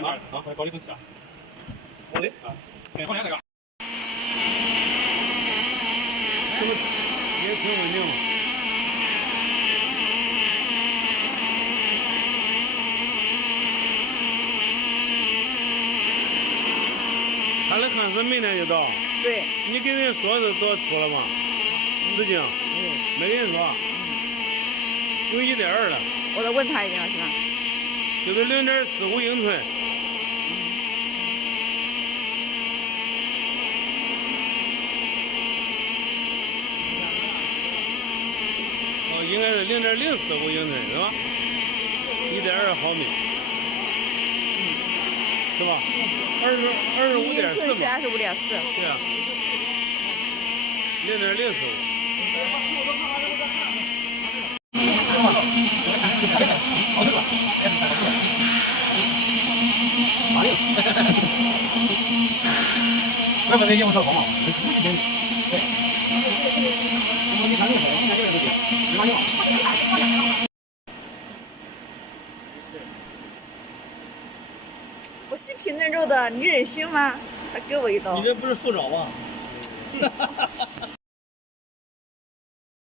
高一口气啊！我的啊，放下那个。是不是也挺稳定？他的看是明天就到。对。你给人说是多出了吗？事情没跟人说。有1.2了。我再问他一下是吧？就是0.45英寸。哦，应该是0.045英寸是吧？1.2毫米，是吧？25.4嘛。25.4。对啊。0.045。怪不得业务车好嘛。我细品那肉的，你忍心吗？他给我一刀。你这不是副爪吗？